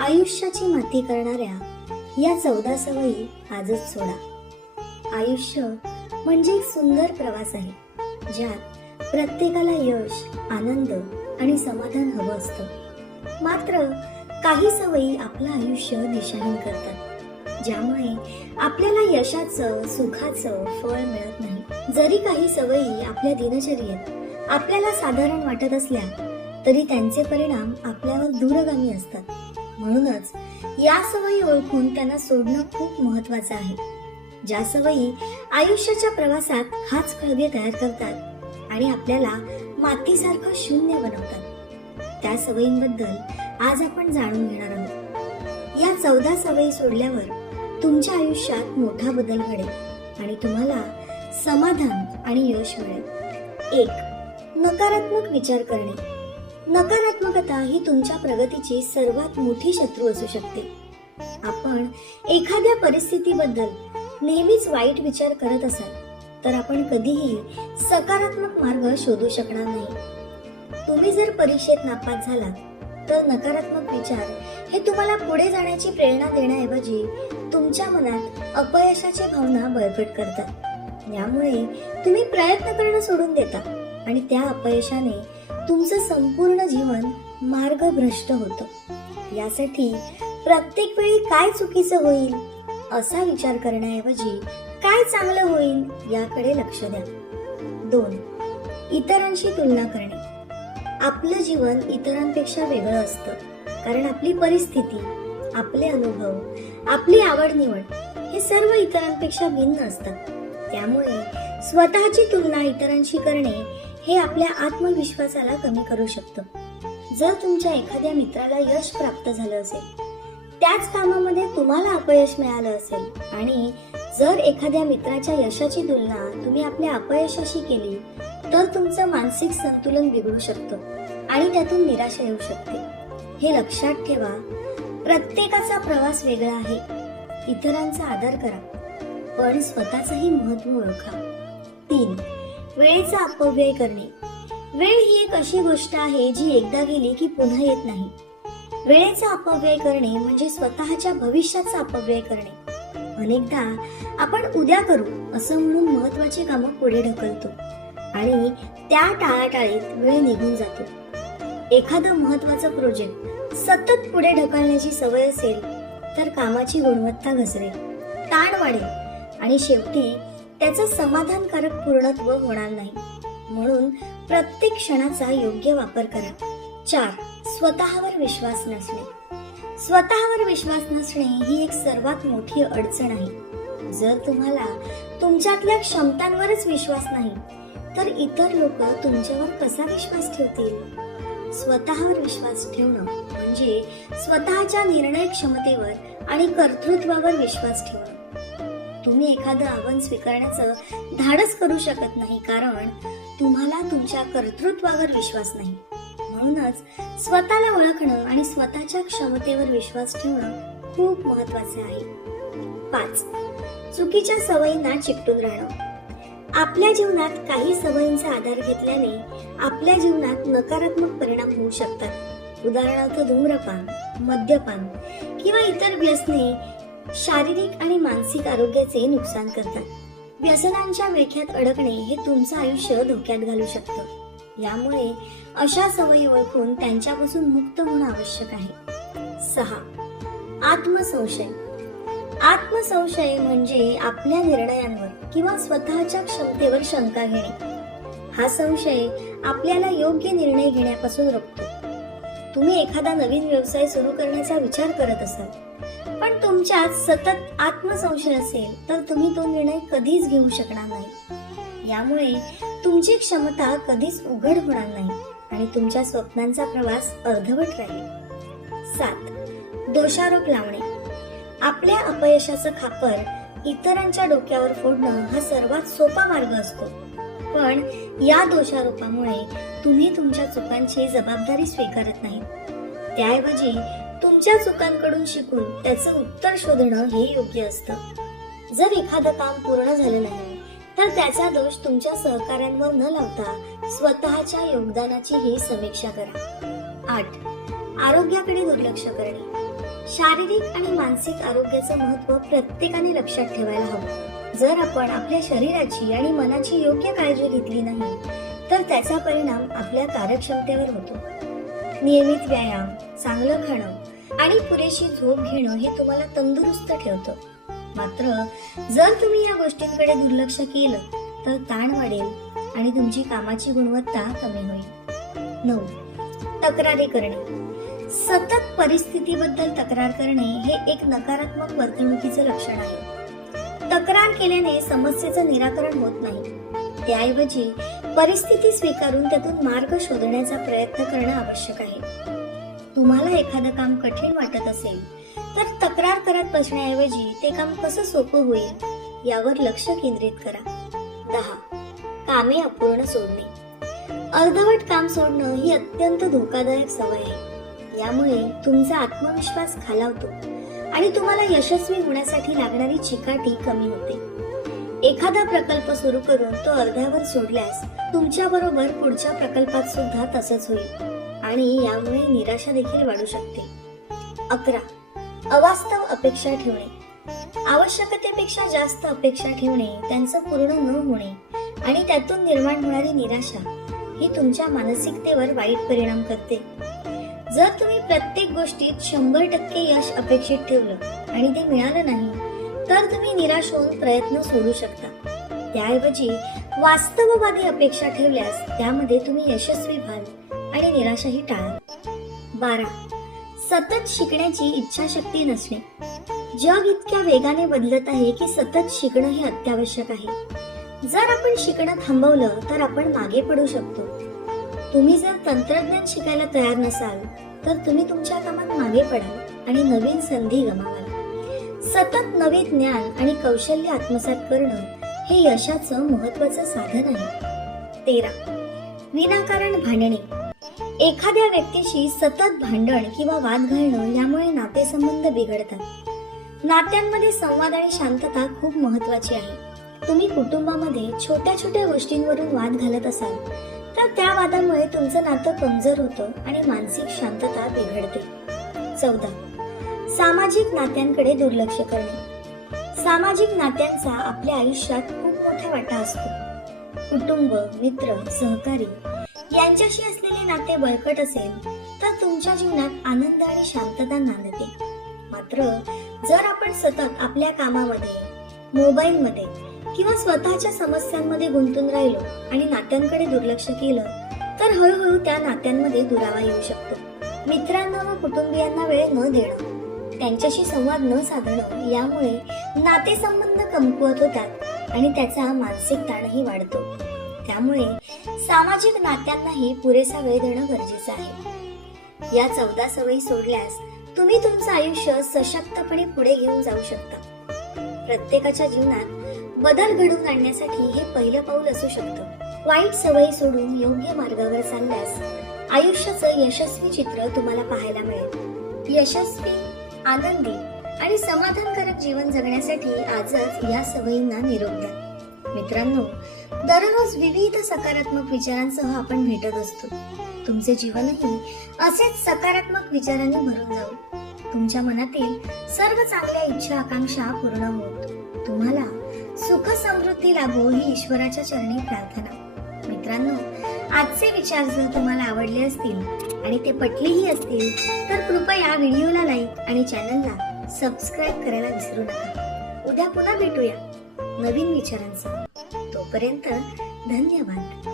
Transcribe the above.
आयुष्याची माती करणाऱ्या या चौदा सवयी आजच सोडा. आयुष्य म्हणजे एक सुंदर प्रवास आहे ज्यात प्रत्येकाला यश आनंद आणि समाधान हवं असतं. मात्र काही सवयी आपलं आयुष्य दिशाहीन करतात ज्यामुळे आपल्याला यशाचं सुखाचं फळ मिळत नाही. जरी काही सवयी आपल्या दिनचर्येत आपल्याला साधारण वाटत असल्या तरी त्यांचे परिणाम आपल्यावर दूरगामी असतात. म्हणूनच या सवयी ओळखून त्यांना सोडणं खूप महत्वाचं आहे. ज्या सवयी आयुष्याच्या प्रवासात खाच खळगे तयार करतात आणि आपल्याला मातीसारखं शून्य बनवतात. त्या सवयींबद्दल आज आपण जाणून घेणार आहोत. या चौदा सवयी सोडल्यावर तुमच्या आयुष्यात मोठा बदल घडेल आणि तुम्हाला समाधान आणि यश मिळेल. एक नकारात्मक विचार करणे. नकारात्मकता ही तुमच्या प्रगतीची सर्वात मोठी शत्रू असू शकते. आपण एखाद्या परिस्थितीबद्दल नेहमीच वाईट विचार करत असाल तर आपण कधीही सकारात्मक मार्ग शोधू शकणार नाही. तुम्ही जर परीक्षेत नापास झालात तर नकारात्मक विचार हे तुम्हाला पुढे जाण्याची प्रेरणा देण्याऐवजी तुमच्या मनात अपयशाची भावना बळकट करतात. यामुळे तुम्ही प्रयत्न करणं सोडून देता आणि त्या अपयशाने तुमचं संपूर्ण जीवन मार्गभ्रष्ट होतं. यासाठी प्रत्येक वेळी काय चुकीचं होईल असा विचार करण्याऐवजी काय चांगलं होईल याकडे लक्ष द्या. दोन इतरांशी तुलना करणे. आपलं जीवन इतरांपेक्षा वेगळं असतं कारण आपली परिस्थिती आपले अनुभव आपली आवड निवड हे सर्व इतरांपेक्षा भिन्न असतात. त्यामुळे स्वतःची तुलना इतरांशी करणे हे आपल्या आत्मविश्वासाला कमी करू शकतं. जर तुमच्या एखाद्या मित्राला यश प्राप्त झालं असेल त्याच कामामध्ये तुम्हाला अपयश मिळालं असेल आणि जर एखाद्या मित्राच्या यशाची तुलना तुम्ही आपल्या अपयशाशी केली तर तुमचं मानसिक संतुलन बिघडू शकतं आणि त्यातून निराशा येऊ शकते. हे लक्षात ठेवा प्रत्येकाचा प्रवास वेगळा आहे. इतरांचा आदर करा पण स्वतःचंही महत्त्व ओळखा. तीन वेळेचा अपव्यय करणे. वेळ ही एक अशी गोष्ट आहे जी एकदा गेली की पुन्हा येत नाही. वेळेचा अपव्यय करणे म्हणजे स्वतःच्या भविष्याचा अपव्यय करणे. अनेकदा आपण उद्या करू असं म्हणून महत्वाची कामं पुढे ढकलतो. आणि त्या टाळाटाळीत वेळ निघून जातो. एखादा महत्त्वाचा प्रोजेक्ट सतत पुढे ढकलण्याची सवय असेल तर कामाची गुणवत्ता घसरेल ताण वाढेल आणि शेवटी त्याचं समाधानकारक पूर्णत्व होणार नाही. म्हणून प्रत्येक क्षणाचा योग्य वापर करा. चार स्वतःवर विश्वास नसणे. स्वतःवर विश्वास नसणे ही एक सर्वात मोठी अडचण आहे. जर तुम्हाला तुमच्यातल्या क्षमतांवरच विश्वास नाही तर इतर लोक तुमच्यावर कसा विश्वास ठेवतील? स्वतःवर विश्वास ठेवणं म्हणजे स्वतःच्या निर्णय क्षमतेवर आणि कर्तृत्वावर विश्वास ठेवणं. तुम्ही एखादं आव्हान स्वीकारण्याचं धाडस करू शकत नाही कारण तुम्हाला तुमच्या कर्तृत्वावर विश्वास नाही. म्हणूनच स्वतःला ओळखणं आणि स्वतःच्या क्षमतेवर विश्वास ठेवणं खूप महत्त्वाचे आहे. पाच चुकीच्या सवयींना चिकटून राहणं. आपल्या जीवनात काही सवयींचा आधार घेतल्याने आपल्या जीवनात नकारात्मक परिणाम होऊ शकतात. उदाहरणार्थ धूम्रपान मद्यपान किंवा इतर व्यसने शारीरिक आणि मानसिक आरोग्याचे नुकसान करतात. व्यसनांच्या विळख्यात अडकणे हे तुमचं आयुष्य धोक्यात घालू शकतं. यामुळे अशा सवयी ओळखून त्यांच्यापासून मुक्त होणं आवश्यक आहे. सहा. आत्मसंशय. आत्मसंशय म्हणजे आपल्या निर्णयांवर किंवा स्वतःच्या क्षमतेवर शंका घेणे. हा संशय आपल्याला योग्य निर्णय घेण्यापासून रोखतो. तुम्ही एखादा नवीन व्यवसाय सुरू करण्याचा विचार करत असाल. पण तुमच्यात सतत आत्मसंशय असेल तर तुम्ही तो निर्णय कधीच घेऊ शकणार नाही. यामुळे तुमची क्षमता कधीच उघड होणार नाही आणि तुमच्या स्वप्नांचा प्रवास अर्धवट राहील. सात दोषारोप लावणे. आपल्या अपयशाचं खापर इतरांच्या डोक्यावर फोडणं हा सर्वात सोपा मार्ग असतो. पण या दोषारोपामुळे तुम्ही तुमच्या चुकांची जबाबदारी स्वीकारत नाही. त्याऐवजी पुढच्या चुकांकडून शिकून त्याचं उत्तर शोधणं हे योग्य असतं. जर एखादं काम पूर्ण झालं नाही तर त्याचा दोष तुमच्या सहकाऱ्यांवर न लावता स्वतःच्या योगदानाची ही समीक्षा करा. आठ. आरोग्याकडे दुर्लक्ष करणे. शारीरिक आणि मानसिक आरोग्याचं महत्त्व प्रत्येकाने लक्षात ठेवायला हवं. जर आपण आपल्या शरीराची आणि मनाची योग्य काळजी घेतली नाही तर त्याचा परिणाम आपल्या कार्यक्षमतेवर होतो. नियमित व्यायाम चांगलं खाणं आणि पुरेशी झोप घेणं हे तुम्हाला तंदुरुस्त ठेवतं. मात्र जर तुम्ही या गोष्टींकडे दुर्लक्ष केलं तर ताण वाढेल आणि तुमची कामाची गुणवत्ता कमी होईल. नऊ. तक्रारी करणे. सतत परिस्थितीबद्दल तक्रार करणे हे एक नकारात्मक वर्तणुकीचं लक्षण आहे. तक्रार केल्याने समस्येचं निराकरण होत नाही. त्याऐवजी परिस्थिती स्वीकारून त्यातून मार्ग शोधण्याचा प्रयत्न करणं आवश्यक आहे. तुम्हाला एखादं काम कठीण वाटत असेल तर तक्रार करत बसण्याऐवजी ते काम कसं सोपं होईल यावर लक्ष केंद्रित करा. दहा. कामे अपूर्ण सोडणे. अर्धवट काम सोडणं ही अत्यंत धोकादायक सवय आहे. यामुळे तुमचा आत्मविश्वास खालावतो आणि तुम्हाला यशस्वी होण्यासाठी लागणारी चिकाटी कमी होते. एखादा प्रकल्प सुरू करून तो अर्ध्यावर सोडल्यास तुमच्या बरोबर पुढच्या प्रकल्पात सुद्धा तसंच होईल. आणि यामुळे निराशा देखील वाढू शकते. अकरा. अवास्तव अपेक्षा ठेवणे. आवश्यकतेपेक्षा जास्त अपेक्षा ठेवणे त्यांचं पूर्ण न होणे आणि त्यातून निर्माण होणारी निराशा ही तुमच्या मानसिकतेवर वाईट परिणाम करते. जर तुम्ही प्रत्येक गोष्टीत शंभर टक्के यश अपेक्षित ठेवलं आणि ते मिळालं नाही तर तुम्ही निराश होऊन प्रयत्न सोडू शकता. त्याऐवजी वास्तववादी अपेक्षा ठेवल्यास त्यामध्ये तुम्ही यशस्वी व्हाल. आणि निराशाही टाळा. बारा. सतत शिकण्याची इच्छाशक्ती नसणे. जग इतक्या वेगाने बदलत आहे की सतत शिकणं हे अत्यावश्यक आहे. जर आपण शिकणं थांबवलं तर आपण मागे पडू शकतो. तुम्ही जर तंत्रज्ञान शिकायला तयार नसाल तर तुम्ही तुमच्या कामात मागे पडाल आणि नवीन संधी गमावाल. सतत नवे ज्ञान आणि कौशल्य आत्मसात करणं हे यशाचं महत्वाचं साधन आहे. तेरा. विनाकारण भांडणे. एखाद्या व्यक्तीशी सतत भांडण किंवा वाद घालणं यामुळे नातेसंबंध बिघडतात. नात्यांमध्ये संवाद आणि शांतता खूप महत्वाची आहे. तुम्ही कुटुंबामध्ये छोट्या छोट्या गोष्टींवरून वाद घालत असाल तर त्या वादामुळे तुमचं नातं कमजोर होतं आणि मानसिक शांतता बिघडते. चौदा. सामाजिक नात्यांकडे दुर्लक्ष करणे. सामाजिक नात्यांचा आपल्या आयुष्यात खूप मोठा वाटा असतो. कुटुंब मित्र सहकारी यांच्याशी असलेले नाते बळकट असेल तर तुमच्या जीवनात आनंद आणि शांतता नांदते. मात्र जर आपण सतत आपल्या कामामध्ये मोबाईलमध्ये किंवा स्वतःच्या समस्यांमध्ये गुंतून राहिलो आणि नात्यांकडे दुर्लक्ष केलं तर हळूहळू त्या नात्यांमध्ये दुरावा येऊ शकतो. मित्रांना व कुटुंबियांना वेळ न देणं त्यांच्याशी संवाद न साधणं यामुळे नातेसंबंध कमकुवत होतात आणि त्याचा मानसिक ताणही वाढतो. त्यामुळे सामाजिक नात्यांनाही पुरेसा वेळ देणं गरजेचं आहे. या चौदा सवयी सोडल्यास तुम्ही तुमचं आयुष्य सशक्तपणे पुढे घेऊन जाऊ शकता. प्रत्येकाच्या जीवनात बदल घडवून आणण्यासाठी हे पहिलं पाऊल असू शकतं. वाईट सवयी सोडून योग्य मार्गावर चालल्यास आयुष्याचं यशस्वी चित्र तुम्हाला पाहायला मिळेल. यशस्वी आनंदी आणि समाधानकारक जीवन जगण्यासाठी आजच या सवयींना निरोप द्या. मित्रांनो दररोज विविध सकारात्मक विचारांसह आपण भेटत असतो. तुमचे जीवनही असेच सकारात्मक विचारांनी भरून जाऊ. तुमच्या मनातील सर्व चांगल्या इच्छा आकांक्षा पूर्ण होत तुम्हाला सुख समृद्धी लाभो ही ईश्वराच्या चरणी प्रार्थना. मित्रांनो आजचे विचार जर तुम्हाला आवडले असतील आणि ते पटलेही असतील तर कृपया व्हिडिओला लाईक आणि चॅनलला सबस्क्राईब करायला विसरू नका. उद्या पुन्हा भेटूया नवीन विचारांसह. तोपर्यंत धन्यवाद.